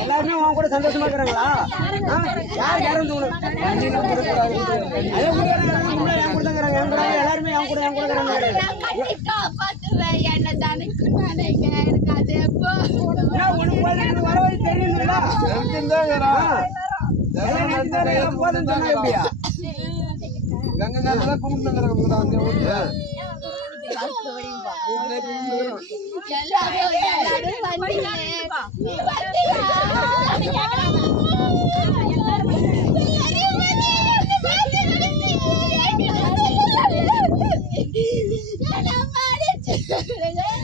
எல்லாருமே உன் கூட சந்தோஷமா இருக்கிறாங்களா? யாரும் தோணும் Yeah.